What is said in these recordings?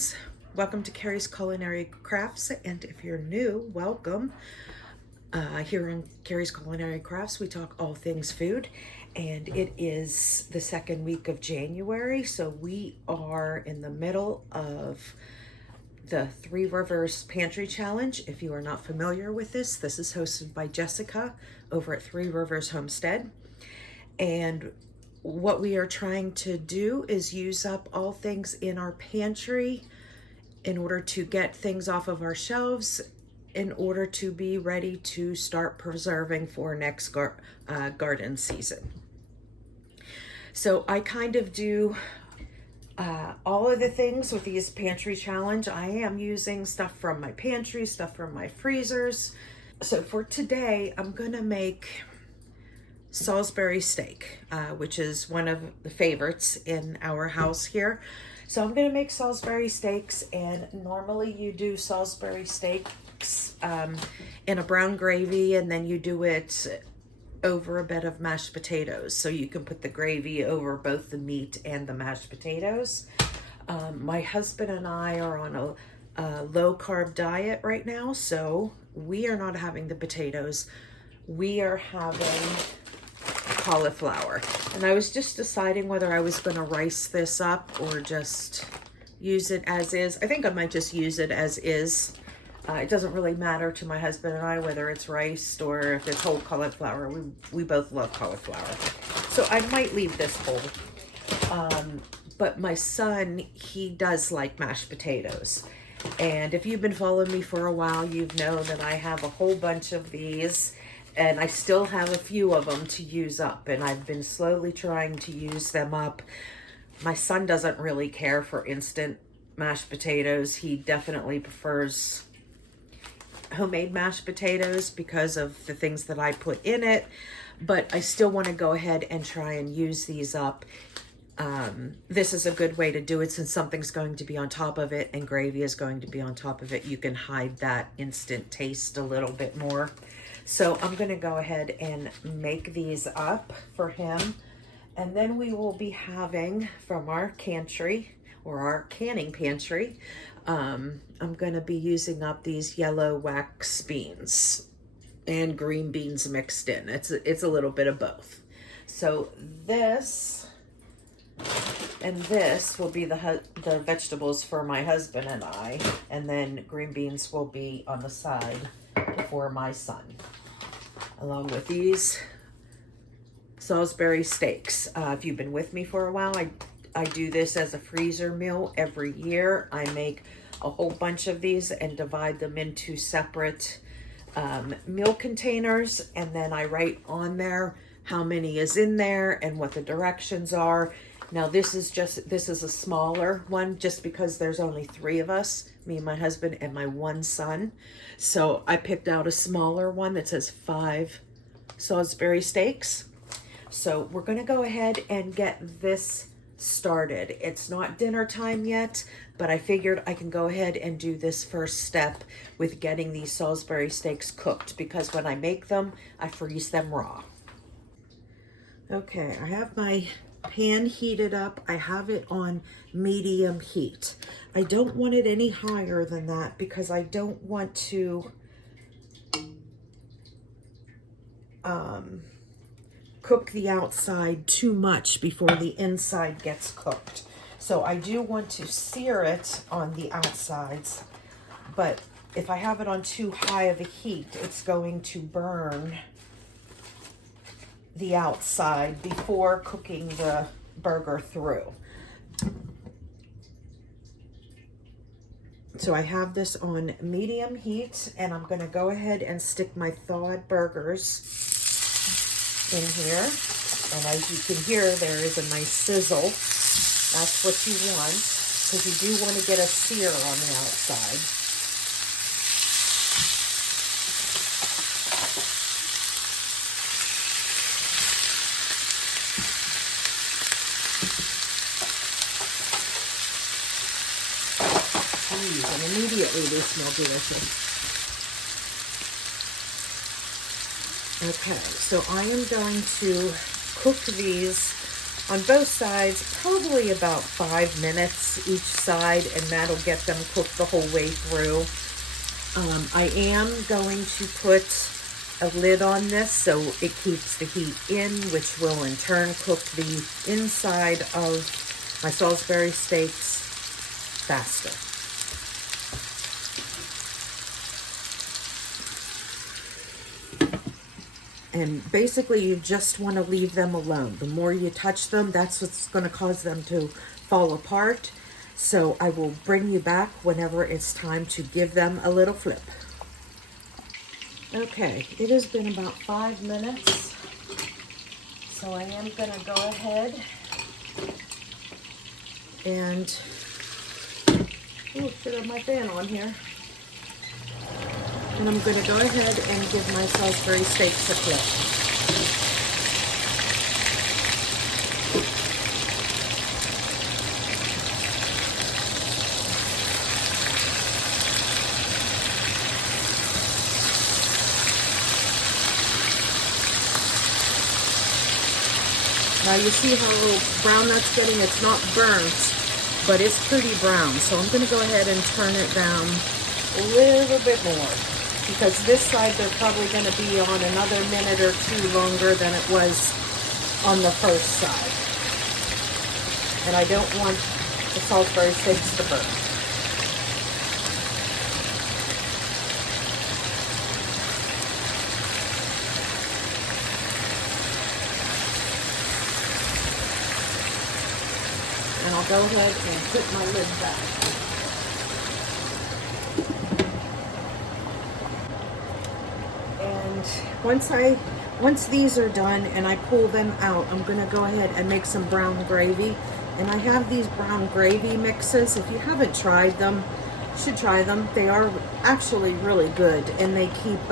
friends, welcome to Carrie's Culinary Crafts, and if you're new, welcome. Here on Carrie's Culinary Crafts, we talk all things food, and it is the second week of January, so we are in the middle of the Three Rivers Pantry Challenge. If you are not familiar with this is hosted by Jessica over at Three Rivers Homestead, and what we are trying to do is use up all things in our pantry in order to get things off of our shelves in order to be ready to start preserving for next garden season. So I kind of do all of the things with these pantry challenge. I am using stuff from my pantry, stuff from my freezers. So for today, I'm gonna make Salisbury steak, which is one of the favorites in our house here. So I'm gonna make Salisbury steaks, and normally you do Salisbury steaks in a brown gravy, and then you do it over a bed of mashed potatoes. So you can put the gravy over both the meat and the mashed potatoes. My husband and I are on a low carb diet right now, so we are not having the potatoes. We are having cauliflower, and I was just deciding whether I was going to rice this up or just use it as is. I think I might just use it as is. It doesn't really matter to my husband and I whether it's riced or if it's whole cauliflower. We both love cauliflower, so I might leave this whole. But my son, he does like mashed potatoes, and if you've been following me for a while, you've known that I have a whole bunch of these. And I still have a few of them to use up, and I've been slowly trying to use them up. My son doesn't really care for instant mashed potatoes. He definitely prefers homemade mashed potatoes because of the things that I put in it, but I still want to go ahead and try and use these up. This is a good way to do it since something's going to be on top of it and gravy is going to be on top of it. You can hide that instant taste a little bit more. So I'm going to go ahead and make these up for him. And then we will be having from our pantry or our canning pantry, I'm going to be using up these yellow wax beans and green beans mixed in. It's a little bit of both. So this and this will be the vegetables for my husband and I. And then green beans will be on the side for my son, along with these Salisbury steaks. If you've been with me for a while, I do this as a freezer meal every year. I make a whole bunch of these and divide them into separate meal containers, and then I write on there how many is in there and what the directions are. Now this is a smaller one just because there's only 3 of us, me, my husband, and my one son. So I picked out a smaller one that says 5 Salisbury steaks. So we're gonna go ahead and get this started. It's not dinner time yet, but I figured I can go ahead and do this first step with getting these Salisbury steaks cooked, because when I make them, I freeze them raw. Okay, I have my pan heated up. I have it on medium heat. I don't want it any higher than that because I don't want to cook the outside too much before the inside gets cooked. So I do want to sear it on the outsides, but if I have it on too high of a heat, it's going to burn the outside before cooking the burger through. So I have this on medium heat, and I'm going to go ahead and stick my thawed burgers in here. And as you can hear, there is a nice sizzle. That's what you want, because you do want to get a sear on the outside. And immediately they smell delicious. Okay, so I am going to cook these on both sides, probably about 5 minutes each side, and that'll get them cooked the whole way through. I am going to put a lid on this so it keeps the heat in, which will in turn cook the inside of my Salisbury steaks faster. And basically you just want to leave them alone. The more you touch them, that's what's going to cause them to fall apart. So I will bring you back whenever it's time to give them a little flip. Okay, it has been about 5 minutes. So I am going to go ahead and should have my fan on here. And I'm going to go ahead and give my Salisbury steaks a flip. Now you see how brown that's getting? It's not burnt, but it's pretty brown. So I'm going to go ahead and turn it down a little bit more, because this side they're probably going to be on another minute or two longer than it was on the first side. And I don't want the Salisbury steaks to burn. And I'll go ahead and put my lid back. Once these are done and I pull them out, I'm going to go ahead and make some brown gravy. And I have these brown gravy mixes. If you haven't tried them, you should try them. They are actually really good, and they keep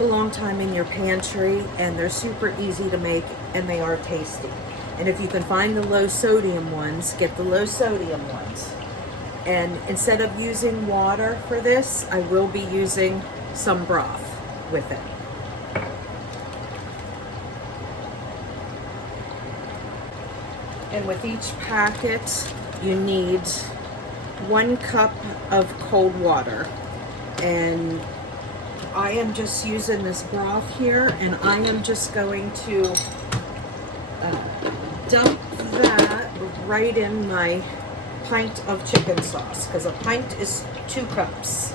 a long time in your pantry, and they're super easy to make, and they are tasty. And if you can find the low sodium ones, get the low sodium ones. And instead of using water for this, I will be using some broth with it. And with each packet, you need 1 cup of cold water. And I am just using this broth here, and I am just going to dump that right in my pint of chicken sauce, because a pint is 2 cups.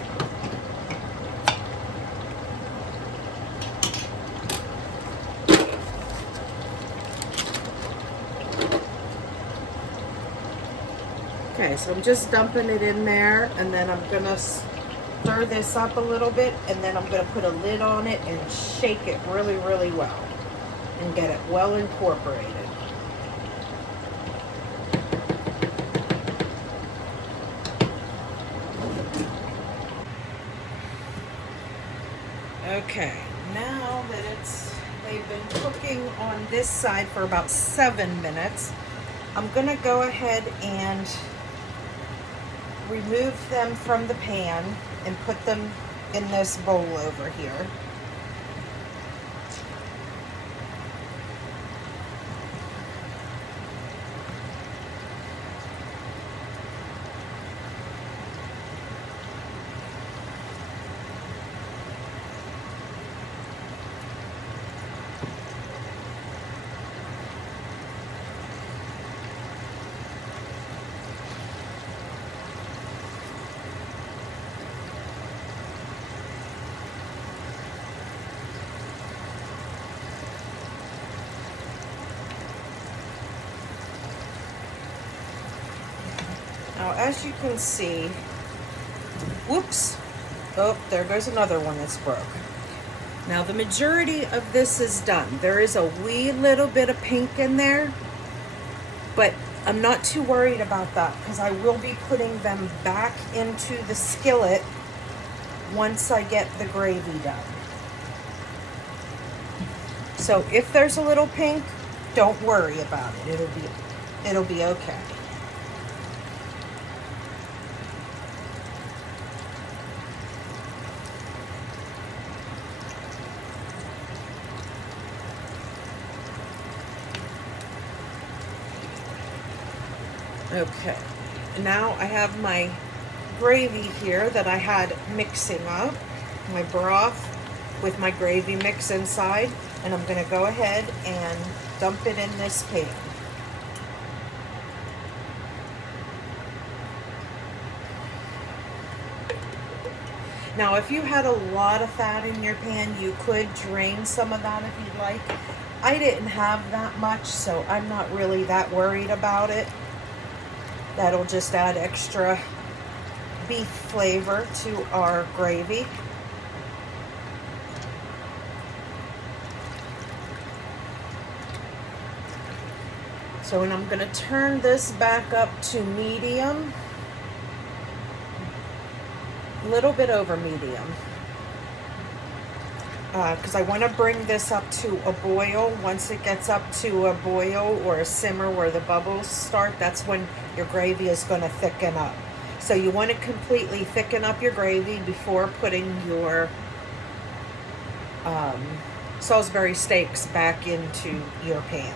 Okay, so I'm just dumping it in there, and then I'm gonna stir this up a little bit, and then I'm gonna put a lid on it and shake it really, really well and get it well incorporated. Okay, now that they've been cooking on this side for about 7 minutes, I'm gonna go ahead and remove them from the pan and put them in this bowl over here. Now, as you can see, whoops, oh, there goes another one that's broke. Now, the majority of this is done. There is a wee little bit of pink in there, but I'm not too worried about that, because I will be putting them back into the skillet once I get the gravy done. So if there's a little pink, don't worry about it. It'll be okay. Okay, now I have my gravy here that I had mixing up, my broth with my gravy mix inside, and I'm going to go ahead and dump it in this pan. Now, if you had a lot of fat in your pan, you could drain some of that if you'd like. I didn't have that much, so I'm not really that worried about it. That'll just add extra beef flavor to our gravy. So, and I'm going to turn this back up to medium, a little bit over medium, because I want to bring this up to a boil. Once it gets up to a boil or a simmer where the bubbles start, that's when your gravy is going to thicken up. So you want to completely thicken up your gravy before putting your Salisbury steaks back into your pan.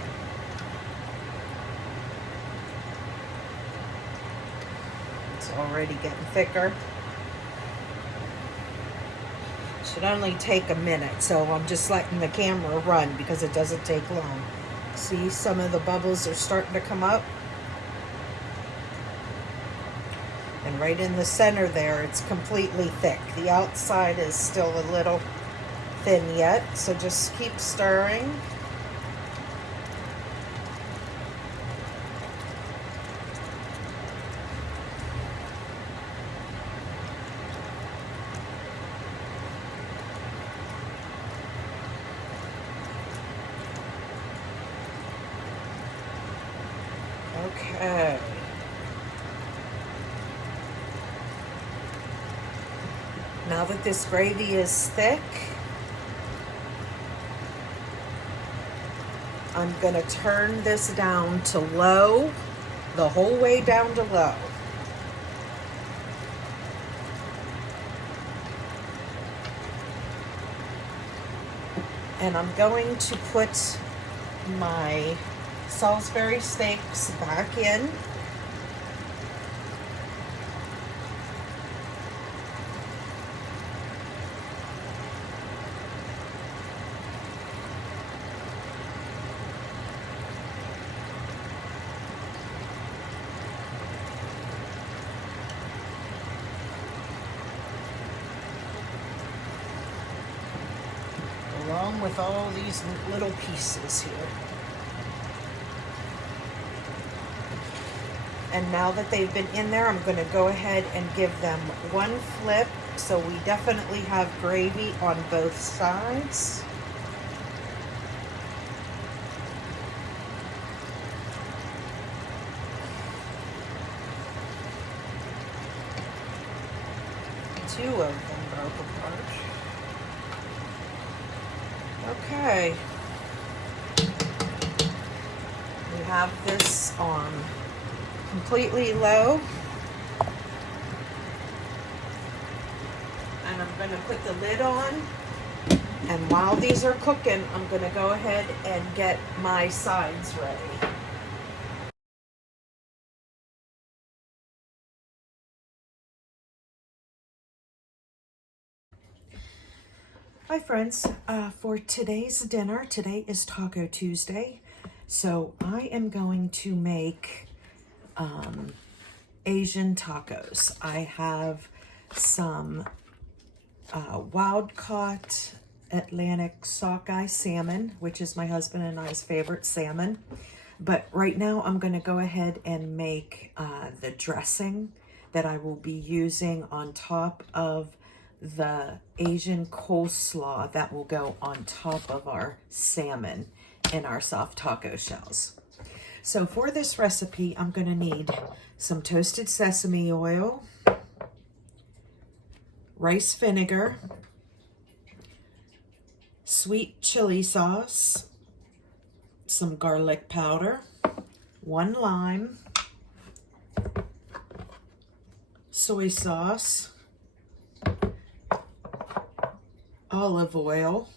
It's already getting thicker. Should only take a minute, so I'm just letting the camera run because it doesn't take long. See, some of the bubbles are starting to come up. And right in the center there, it's completely thick. The outside is still a little thin yet, so just keep stirring. Okay. Now that this gravy is thick, I'm going to turn this down to low, the whole way down to low. And I'm going to put my Salisbury steaks back in. Along with all these little pieces here. And now that they've been in there, I'm going to go ahead and give them one flip so we definitely have gravy on both sides. Two of them broke apart. Okay. We have this on completely low. And I'm going to put the lid on. And while these are cooking, I'm going to go ahead and get my sides ready. Hi friends, for today's dinner, today is Taco Tuesday, so I am going to make Asian tacos. I have some wild-caught Atlantic sockeye salmon, which is my husband and I's favorite salmon, but right now I'm going to go ahead and make the dressing that I will be using on top of the Asian coleslaw that will go on top of our salmon in our soft taco shells. So for this recipe, I'm going to need some toasted sesame oil, rice vinegar, sweet chili sauce, some garlic powder, 1 lime, soy sauce, olive oil,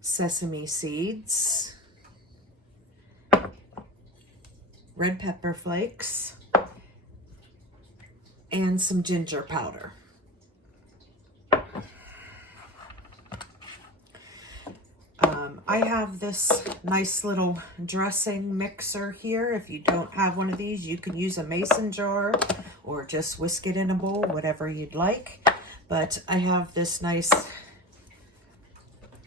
sesame seeds, red pepper flakes, and some ginger powder. I have this nice little dressing mixer here. If you don't have one of these, you can use a mason jar or just whisk it in a bowl, whatever you'd like. But I have this nice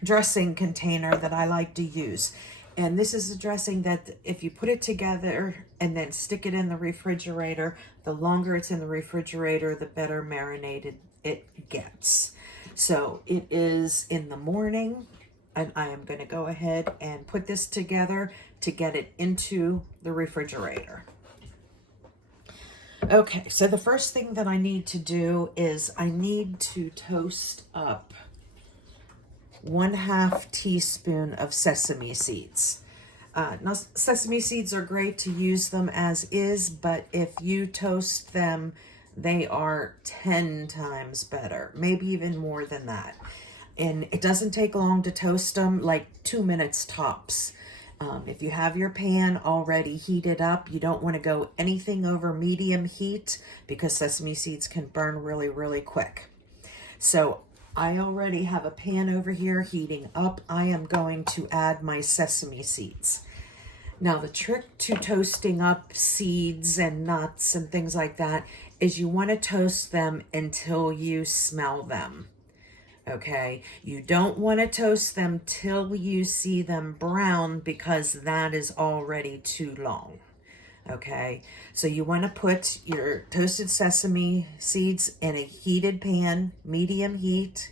dressing container that I like to use. And this is a dressing that if you put it together and then stick it in the refrigerator, the longer it's in the refrigerator, the better marinated it gets. So it is in the morning, and I am going to go ahead and put this together to get it into the refrigerator. Okay, so the first thing that I need to do is I need to toast up 1/2 teaspoon of sesame seeds. Now, sesame seeds are great to use them as is, but if you toast them, they are 10 times better, maybe even more than that. And it doesn't take long to toast them, like 2 minutes tops. If you have your pan already heated up, you don't want to go anything over medium heat because sesame seeds can burn really, really quick. So I already have a pan over here heating up. I am going to add my sesame seeds. Now, the trick to toasting up seeds and nuts and things like that is you want to toast them until you smell them. Okay, you don't want to toast them till you see them brown because that is already too long. Okay, so you want to put your toasted sesame seeds in a heated pan, medium heat,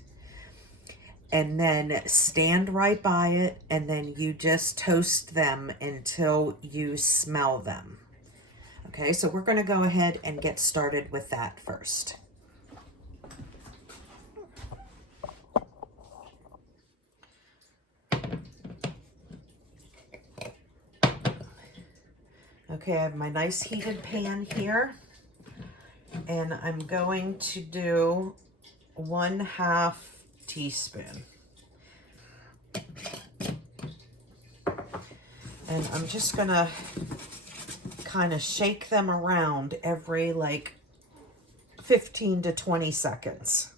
and then stand right by it, and then you just toast them until you smell them. Okay, so we're going to go ahead and get started with that first. Okay, I have my nice heated pan here, and I'm going to do 1/2 teaspoon. And I'm just gonna kind of shake them around every like 15 to 20 seconds.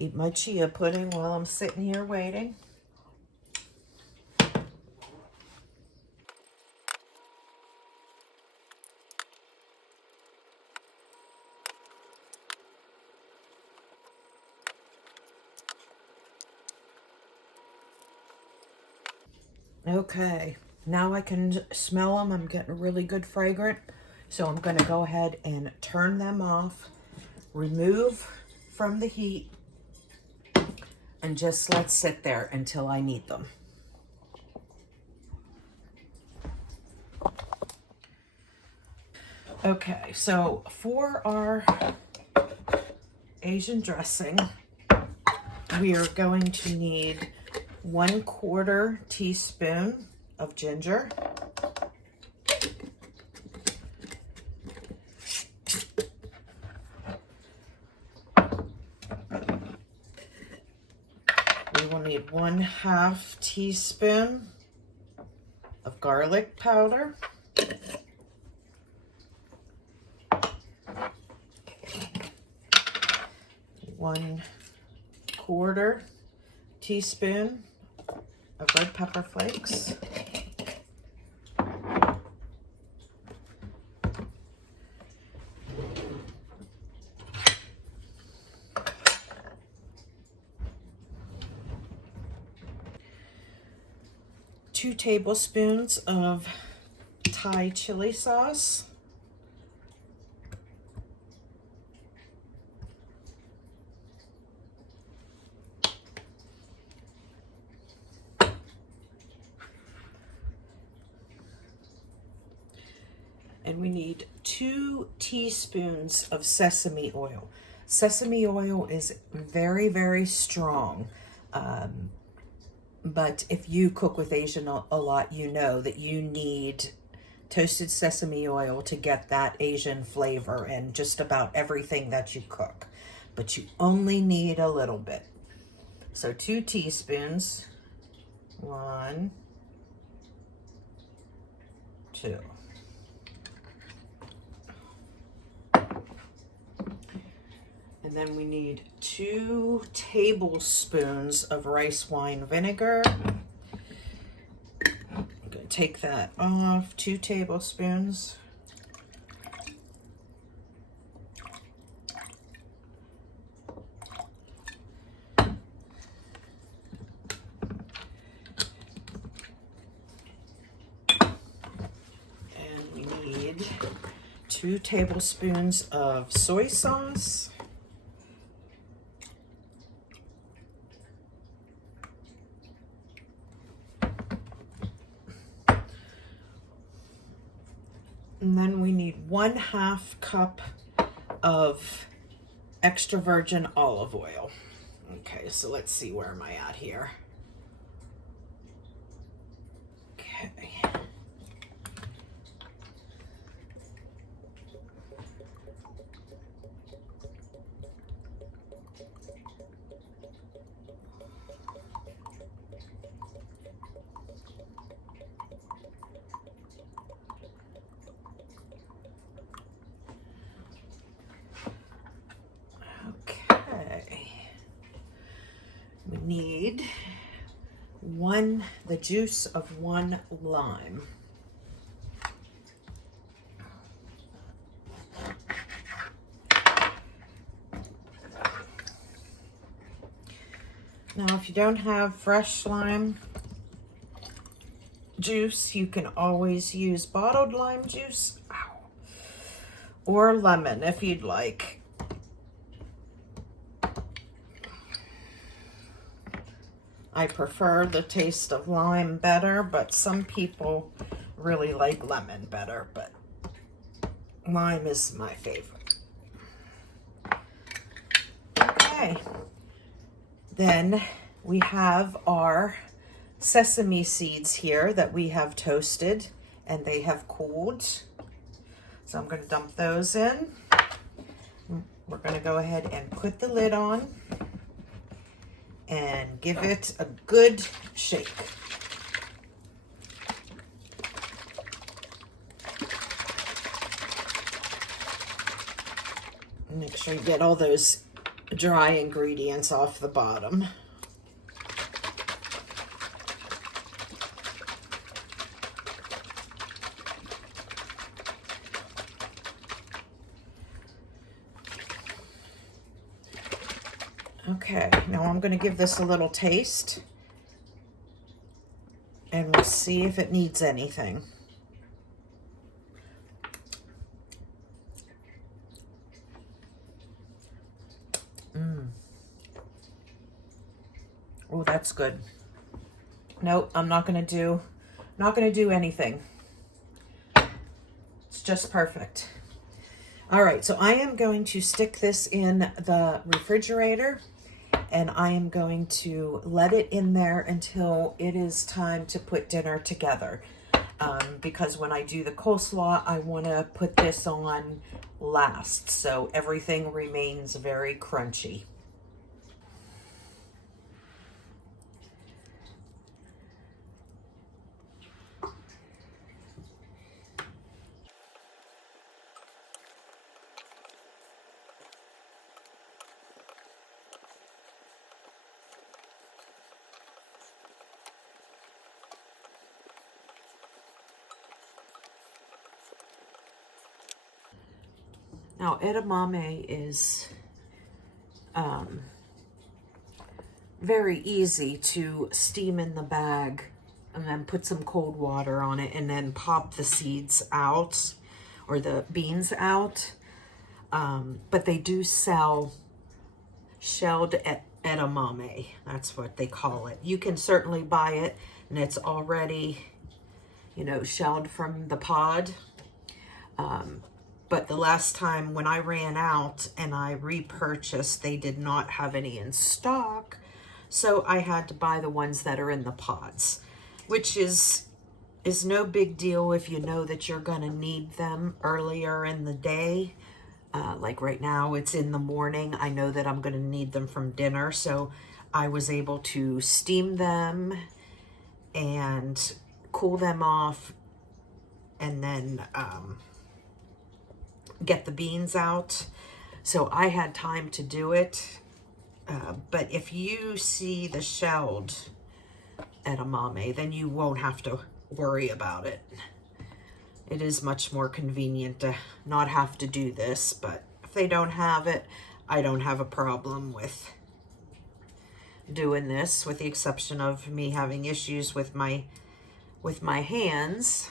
Eat my chia pudding while I'm sitting here waiting. Okay, now I can smell them. I'm getting really good fragrant. So I'm going to go ahead and turn them off, remove from the heat, and just let sit there until I need them. Okay, so for our Asian dressing, we are going to need 1/4 teaspoon of ginger, we will need 1/2 teaspoon of garlic powder, 1/4 teaspoon of red pepper flakes, 2 tablespoons of Thai chili sauce, and we need 2 teaspoons of sesame oil. Sesame oil is very, very strong. But if you cook with Asian a lot, you know that you need toasted sesame oil to get that Asian flavor in just about everything that you cook. But you only need a little bit. So 2 teaspoons. 1, 2. And then we need 2 tablespoons of rice wine vinegar. I'm going to take that off. 2 tablespoons. And we need 2 tablespoons of soy sauce. And then we need 1/2 cup of extra virgin olive oil. Okay, so let's see, where am I at here? Okay. We need the juice of 1 lime. Now, if you don't have fresh lime juice, you can always use bottled lime juice. Ow. Or lemon if you'd like. I prefer the taste of lime better, but some people really like lemon better, but lime is my favorite. Okay, then we have our sesame seeds here that we have toasted and they have cooled. So I'm going to dump those in. We're going to go ahead and put the lid on and give it a good shake. Make sure you get all those dry ingredients off the bottom. Okay, now I'm going to give this a little taste and we'll see if it needs anything. Oh, that's good. Nope, I'm not going to do anything. It's just perfect. All right, so I am going to stick this in the refrigerator and I am going to let it in there until it is time to put dinner together. Because when I do the coleslaw, I want to put this on last, so everything remains very crunchy. Now, edamame is very easy to steam in the bag and then put some cold water on it and then pop the seeds out or the beans out. But they do sell shelled edamame. That's what they call it. You can certainly buy it and it's already, you know, shelled from the pod. But the last time when I ran out and I repurchased, they did not have any in stock. So I had to buy the ones that are in the pods, which is no big deal if you know that you're going to need them earlier in the day. Like right now, it's in the morning. I know that I'm going to need them from dinner. So I was able to steam them and cool them off, and then get the beans out. So I had time to do it. But if you see the shelled edamame, then you won't have to worry about it. It is much more convenient to not have to do this, but if they don't have it, I don't have a problem with doing this, with the exception of me having issues with my hands.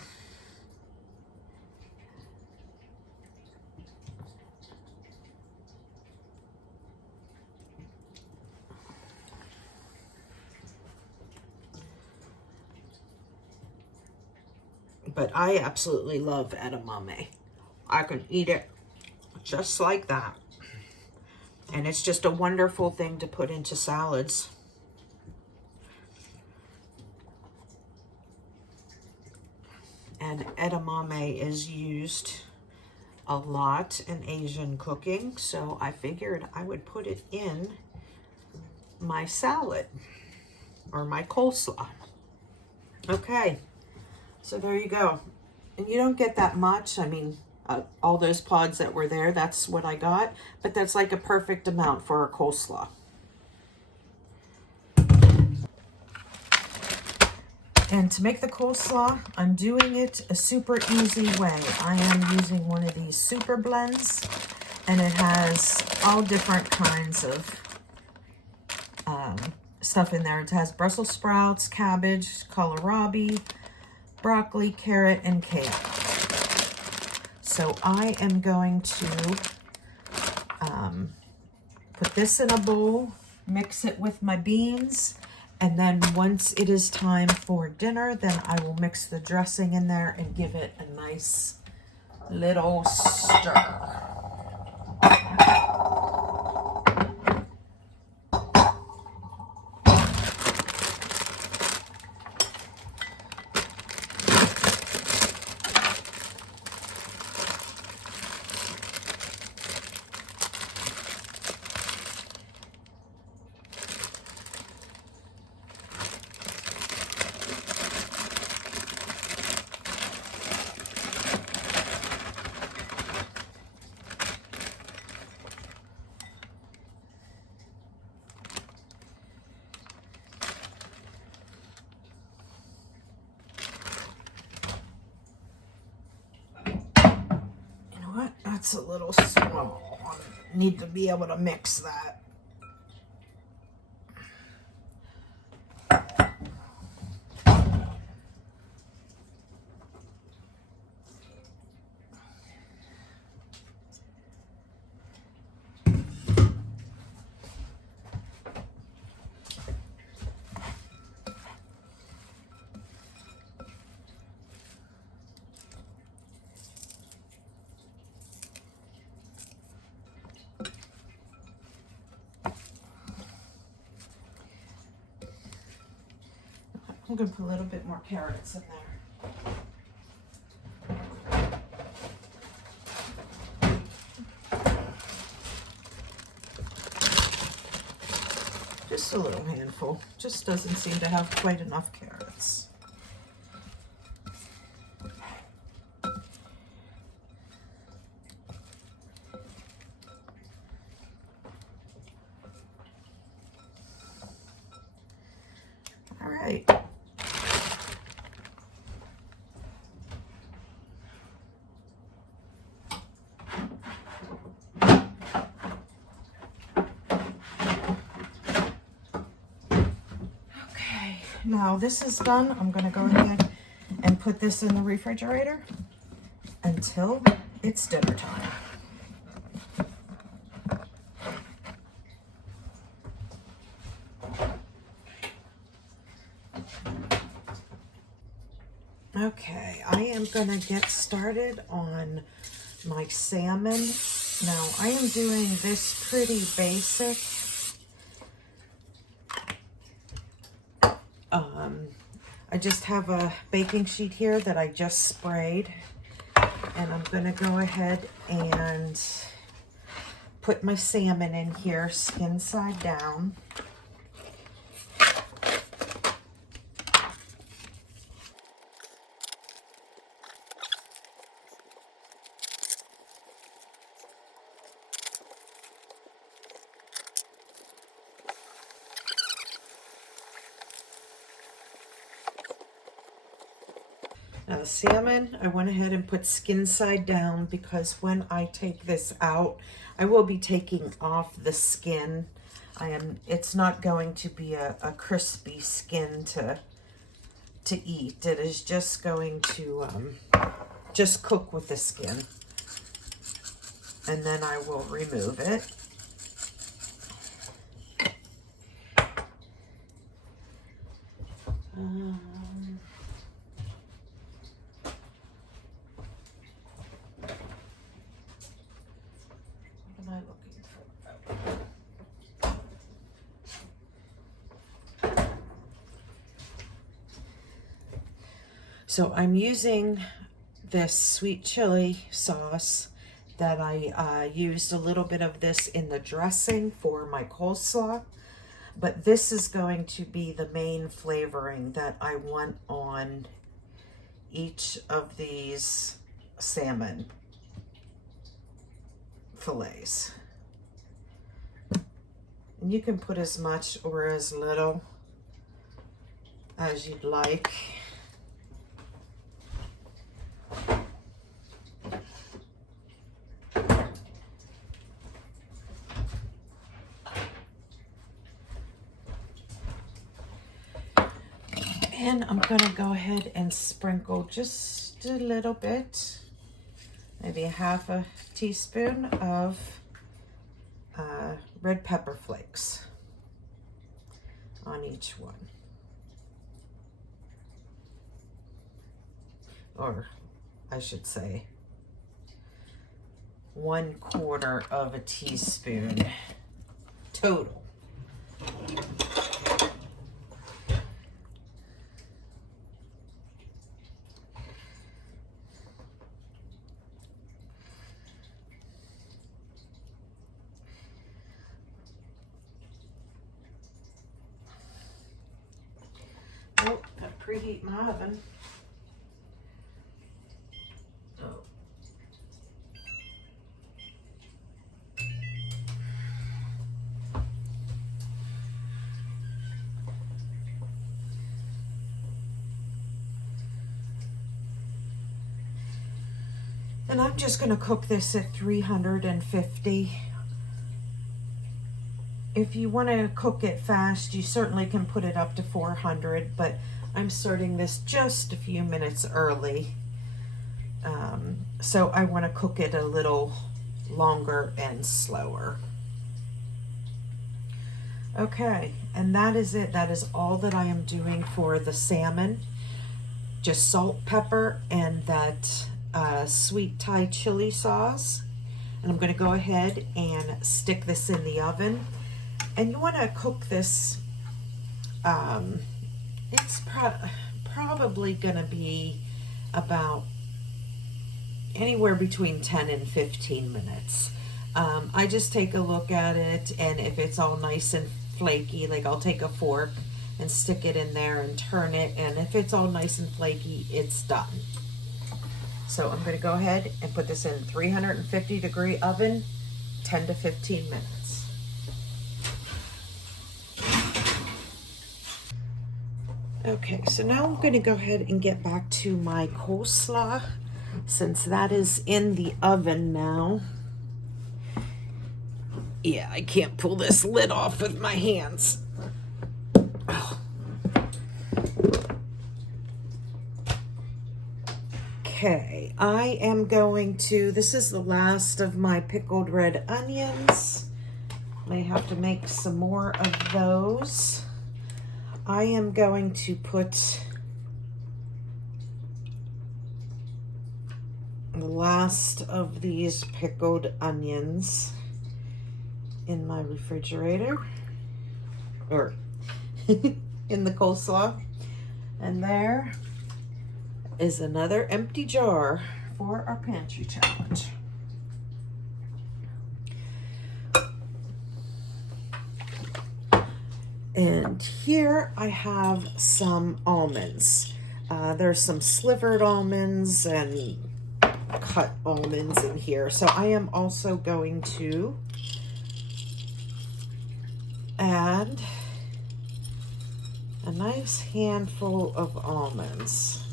But I absolutely love edamame. I can eat it just like that. And it's just a wonderful thing to put into salads. And edamame is used a lot in Asian cooking, so I figured I would put it in my salad or my coleslaw. Okay. So there you go. And you don't get that much. I mean, all those pods that were there, that's what I got. But that's like a perfect amount for a coleslaw. And to make the coleslaw, I'm doing it a super easy way. I am using one of these super blends. And it has all different kinds of stuff in there. It has Brussels sprouts, cabbage, kohlrabi, broccoli, carrot, and kale. So I am going to put this in a bowl, mix it with my beans, and then once it is time for dinner, then I will mix the dressing in there and give it a nice little stir. That's a little small. I need to be able to mix that. I'm going to put a little bit more carrots in there. Just a little handful. Just doesn't seem to have quite enough carrots. All right. Now this is done. I'm going to go ahead and put this in the refrigerator until it's dinner time. Okay, I am going to get started on my salmon. Now I am doing this pretty basic. I just have a baking sheet here that I just sprayed, and I'm going to go ahead and put my salmon in here skin side down. salmon, I went ahead and put skin side down because when I take this out, I will be taking off the skin. It's not going to be a crispy skin to eat. It is just going to just cook with the skin. And then I will remove it. What am I looking for? So I'm using this sweet chili sauce that I used a little bit of this in the dressing for my coleslaw. But this is going to be the main flavoring that I want on each of these salmon fillets. And you can put as much or as little as you'd like. And I'm gonna go ahead and sprinkle just a little bit, maybe a half a teaspoon of red pepper flakes on each one. Or I should say 1/4 of a teaspoon total. Oh, gotta preheat my oven. Oh. And I'm just gonna cook this at 350. If you want to cook it fast, you certainly can put it up to 400, but I'm starting this just a few minutes early. So I want to cook it a little longer and slower. Okay, and that is it. That is all that I am doing for the salmon. Just salt, pepper, and that sweet Thai chili sauce. And I'm going to go ahead and stick this in the oven. And you want to cook this, it's probably going to be about anywhere between 10 and 15 minutes. I just take a look at it, and if it's all nice and flaky, like I'll take a fork and stick it in there and turn it, and if it's all nice and flaky, it's done. So I'm going to go ahead and put this in 350-degree oven, 10 to 15 minutes. Okay, so now I'm going to go ahead and get back to my coleslaw, since that is in the oven now. Yeah, I can't pull this lid off with my hands. Oh. Okay, I am going to, this is the last of my pickled red onions. May have to make some more of those. I am going to put the last of these pickled onions in my refrigerator, or in the coleslaw. And there is another empty jar for our pantry challenge. And here I have some almonds. There's some slivered almonds and cut almonds in here. So I am also going to add a nice handful of almonds.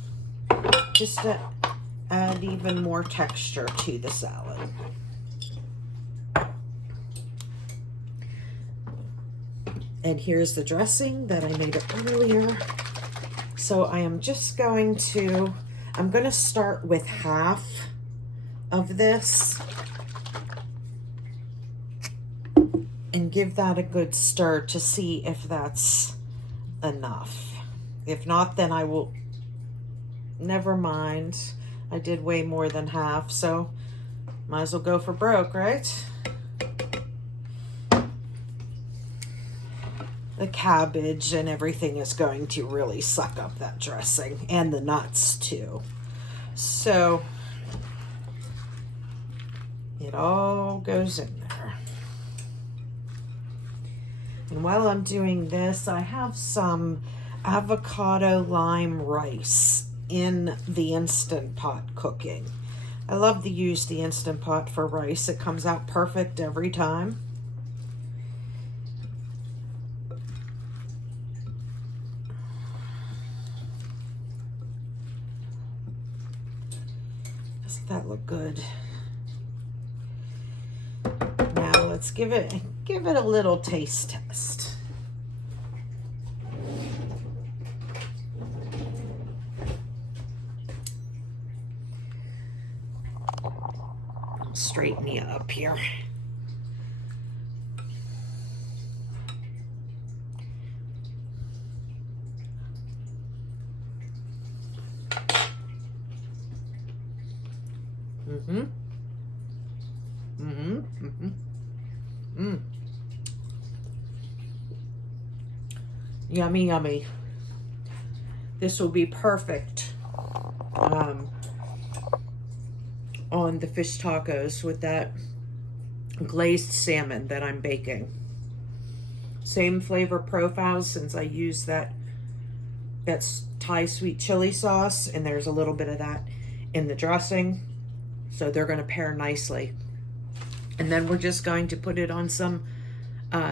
just to add even more texture to the salad. And here's the dressing that I made earlier. So I am just going to, I'm going to start with half of this and give that a good stir to see if that's enough. If not, then I will, never mind. I did way more than half, so might as well go for broke, right? The cabbage and everything is going to really suck up that dressing, and the nuts too. So it all goes in there. And while I'm doing this, I have some avocado lime rice in the Instant Pot cooking. I love to use the Instant Pot for rice. It comes out perfect every time. Doesn't that look good? Now let's give it a little taste test. Straighten you up here. Yummy, yummy. This will be perfect on the fish tacos with that glazed salmon that I'm baking. Same flavor profile, since I use that's Thai sweet chili sauce, and there's a little bit of that in the dressing, so they're going to pair nicely. And then we're just going to put it on some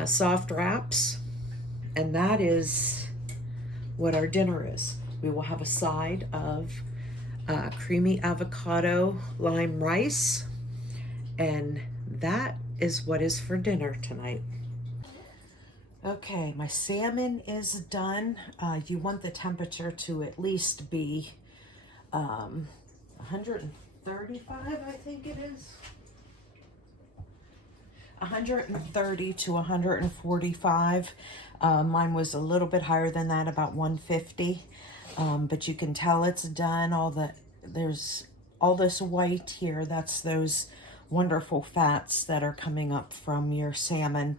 soft wraps, and that is what our dinner is. We will have a side of creamy avocado lime rice, and that is what is for dinner tonight. Okay, my salmon is done. You want the temperature to at least be 135, I think it is. 130 to 145. Mine was a little bit higher than that, about 150. But you can tell it's done. There's all this white here. That's those wonderful fats that are coming up from your salmon.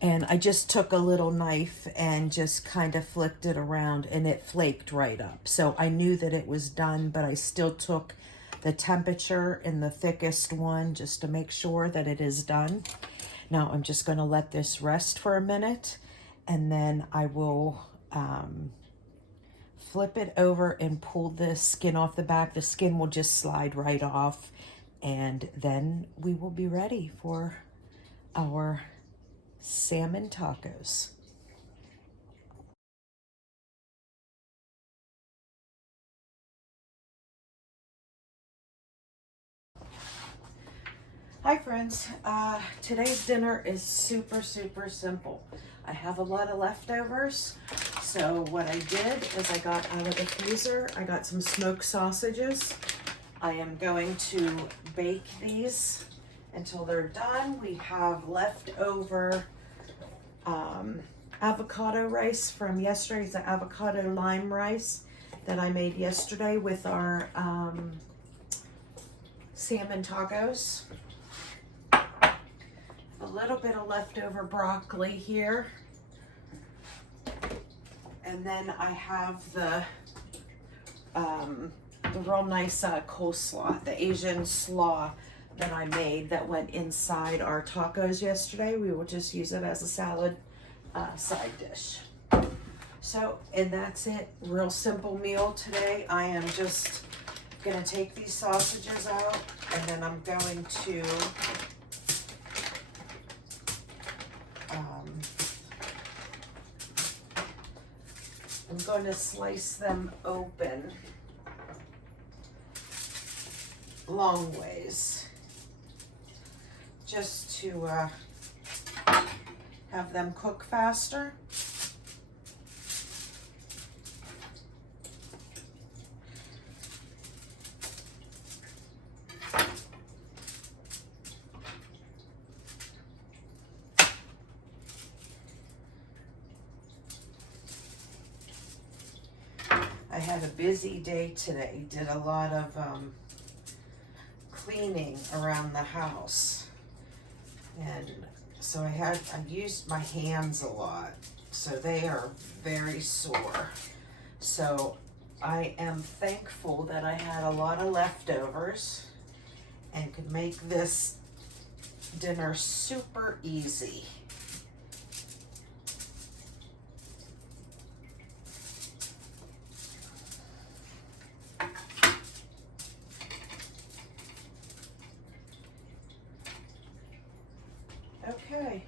And I just took a little knife and just kind of flicked it around, and it flaked right up. So I knew that it was done, but I still took the temperature in the thickest one just to make sure that it is done. Now I'm just going to let this rest for a minute, and then I will flip it over and pull the skin off the back. The skin will just slide right off, and then we will be ready for our salmon tacos. Hi friends, today's dinner is super simple. I have a lot of leftovers, so what I did is I got out of the freezer, I got some smoked sausages. I am going to bake these until they're done. We have leftover avocado rice from yesterday. It's an avocado lime rice that I made yesterday with our salmon tacos. A little bit of leftover broccoli here. And then I have the real nice coleslaw, the Asian slaw that I made that went inside our tacos yesterday. We will just use it as a salad side dish. So, and that's it. Real simple meal today. I am just gonna take these sausages out, and then I'm going to I'm going to slice them open long ways just to have them cook faster. I had a busy day today, did a lot of cleaning around the house, and so I used my hands a lot, so they are very sore. So I am thankful that I had a lot of leftovers and could make this dinner super easy. Okay,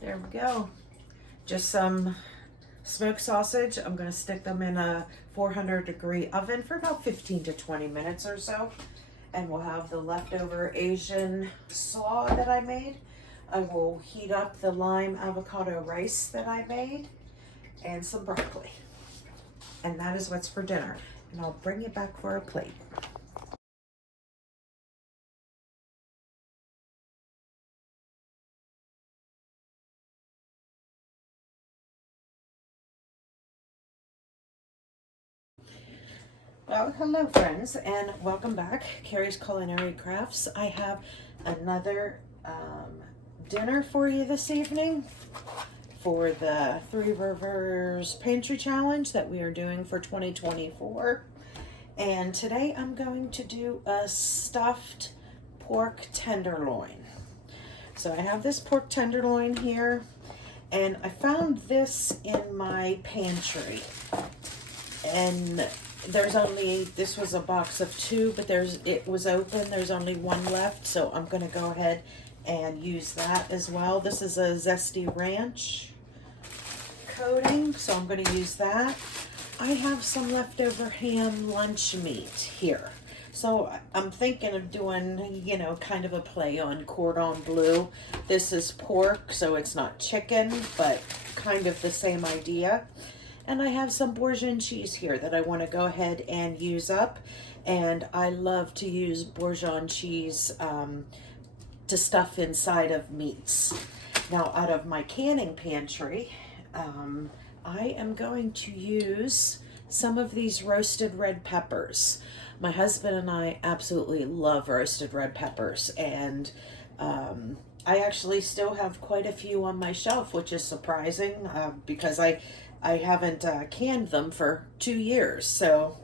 there we go. Just some smoked sausage. I'm going to stick them in a 400-degree oven for about 15 to 20 minutes or so. And we'll have the leftover Asian slaw that I made. I will heat up the lime avocado rice that I made and some broccoli. And that is what's for dinner. And I'll bring it back for a plate. Well, hello friends, and welcome back. Carrie's Culinary Crafts. I have another dinner for you this evening for the ThreeRivers Pantry Challenge that we are doing for 2024. And today I'm going to do a stuffed pork tenderloin. So I have this pork tenderloin here, and I found this in my pantry. And this was a box of 2, but it was open. There's only 1 left, so I'm going to go ahead and use that as well. This is a zesty ranch coating, so I'm going to use that. I have some leftover ham lunch meat here. So I'm thinking of doing, kind of a play on cordon bleu. This is pork, so it's not chicken, but kind of the same idea. And I have some Bourgeois cheese here that I want to go ahead and use up. And I love to use Bourgeois cheese to stuff inside of meats. Now, out of my Canning Pantry, I am going to use some of these roasted red peppers. My husband and I absolutely love roasted red peppers. And I actually still have quite a few on my shelf, which is surprising because I haven't canned them for 2 years, so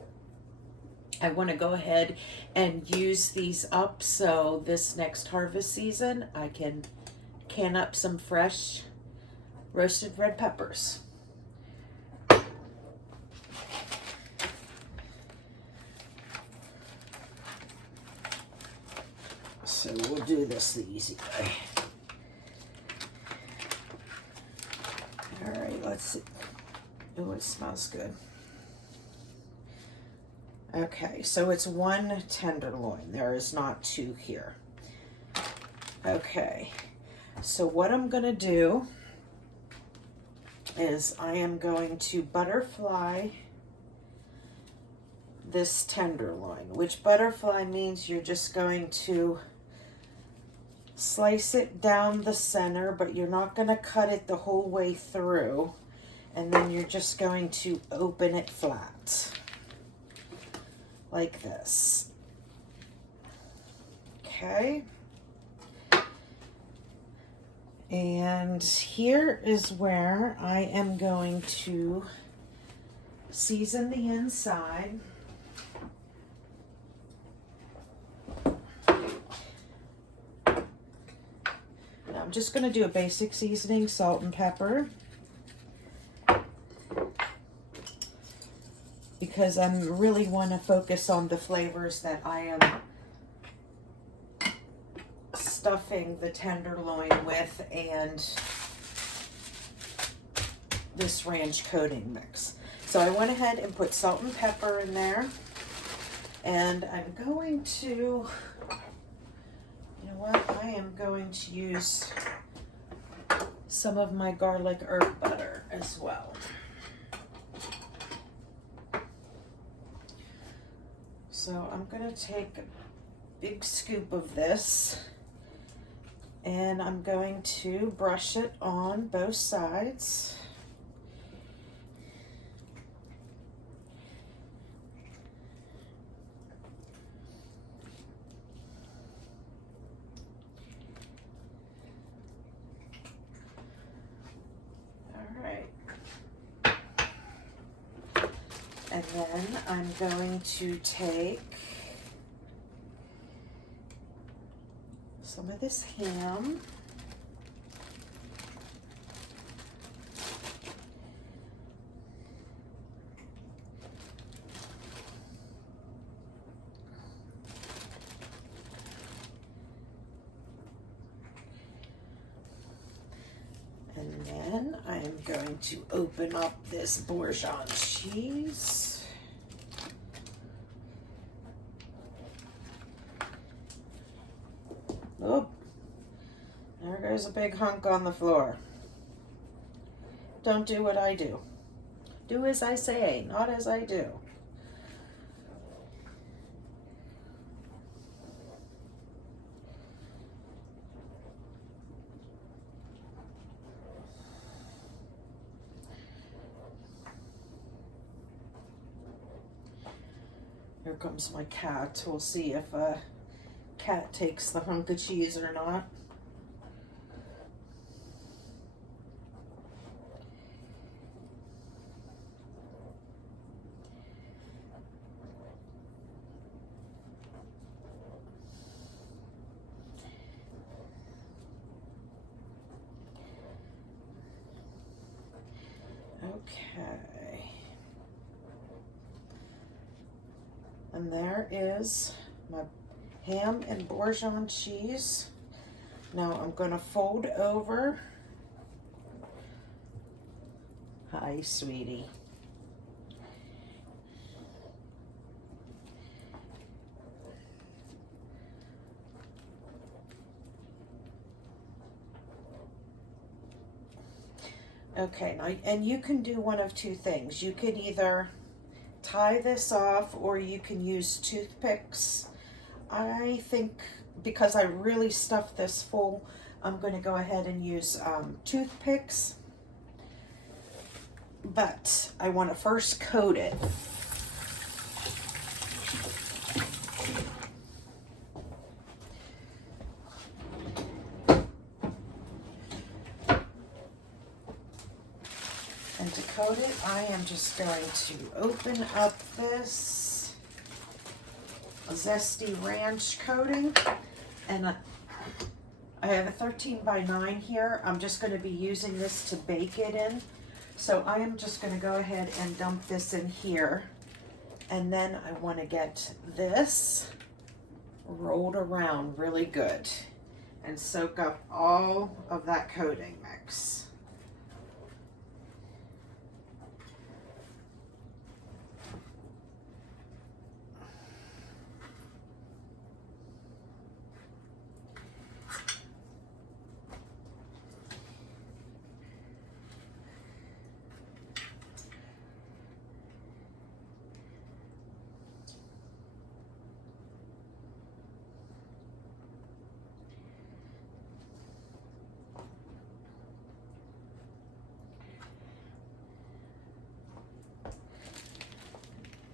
I want to go ahead and use these up so this next harvest season I can can up some fresh roasted red peppers. So we'll do this the easy way. All right, let's see. Oh, it smells good. Okay, so it's 1 tenderloin. There is not 2 here. Okay, so what I'm gonna do is I am going to butterfly this tenderloin, which butterfly means you're just going to slice it down the center, but you're not gonna cut it the whole way through. And then you're just going to open it flat, like this. Okay. And here is where I am going to season the inside. Now I'm just going to do a basic seasoning, salt and pepper, because I really want to focus on the flavors that I am stuffing the tenderloin with and this ranch coating mix. So I went ahead and put salt and pepper in there. And I'm going to, you know what? I am going to use some of my garlic herb butter as well. So I'm going to take a big scoop of this and I'm going to brush it on both sides. And then I'm going to take some of this ham. And then I'm going to open up this Bourgeon cheese. Oh, there goes a big hunk on the floor. Don't do what I do. Do as I say, not as I do. Here comes my cat. We'll see if a cat takes the hunk of cheese or not. Okay. And there is my ham and Bourgeon cheese. Now I'm going to fold over. Hi, sweetie. Okay, now, and you can do one of two things. You can either tie this off or you can use toothpicks. I think because I really stuffed this full, I'm going to go ahead and use toothpicks. But I want to first coat it. And to coat it, I am just going to open up this zesty ranch coating, and I have a 13 by 9 here. I'm just going to be using this to bake it in. So I am just going to go ahead and dump this in here, and then I want to get this rolled around really good and soak up all of that coating mix.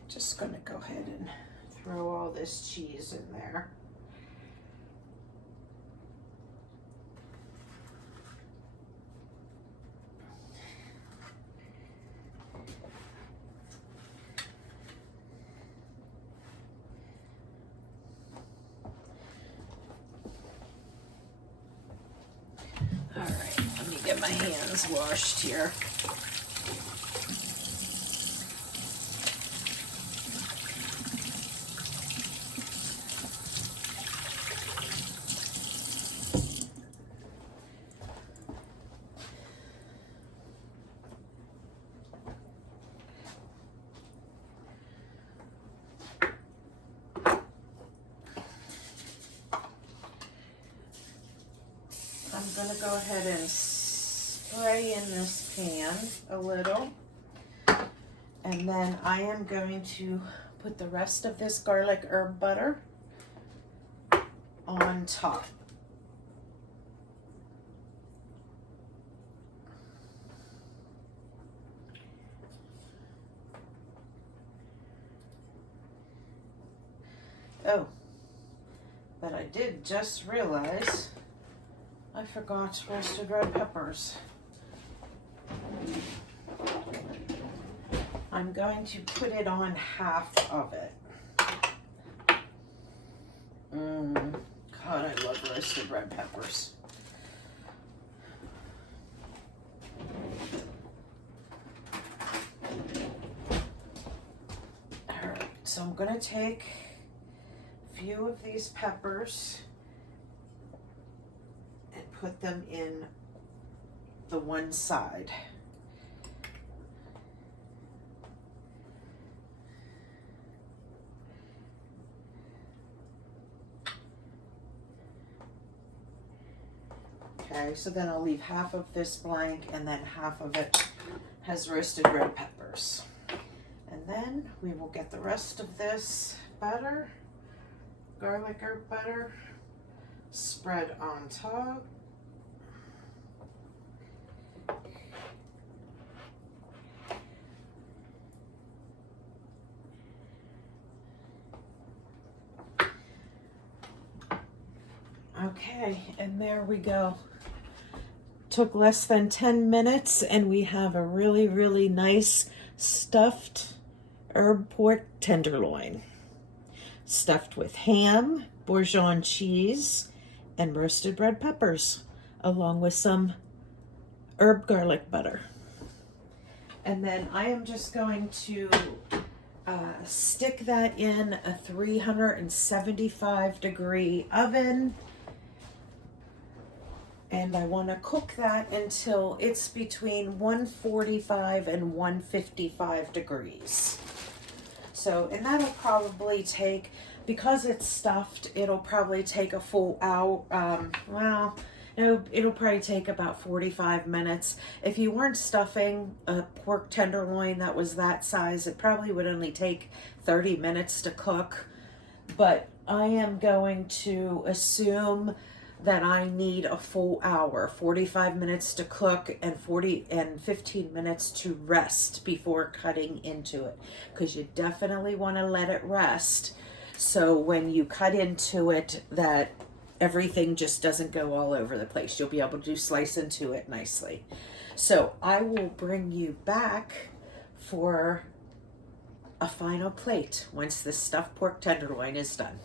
Just gonna go ahead and throw all this cheese in there. All right, let me get my hands washed here. I'm going to go ahead and spray in this pan a little. And then I am going to put the rest of this garlic herb butter on top. Oh, but I did just realize I forgot roasted red peppers. I'm going to put it on half of it. God, I love roasted red peppers. All right, so I'm gonna take a few of these peppers and put them in the one side. Okay, so then I'll leave half of this blank and then half of it has roasted red peppers. And then we will get the rest of this butter, garlic herb butter, spread on top. Okay, and there we go. Took less than 10 minutes and we have a really, really nice stuffed herb pork tenderloin. Stuffed with ham, Bourguignon cheese, and roasted red peppers, along with some herb garlic butter. And then I am just going to stick that in a 375 degree oven. And I want to cook that until it's between 145 and 155 degrees. So, and that'll probably take, because it's stuffed, it'll probably take a full hour. It'll probably take about 45 minutes. If you weren't stuffing a pork tenderloin that was that size, it probably would only take 30 minutes to cook. But I am going to assume that I need a full hour, 45 minutes to cook and 15 minutes to rest before cutting into it, because you definitely want to let it rest so when you cut into it that everything just doesn't go all over the place. You'll be able to slice into it nicely. So I will bring you back for a final plate once this stuffed pork tenderloin is done.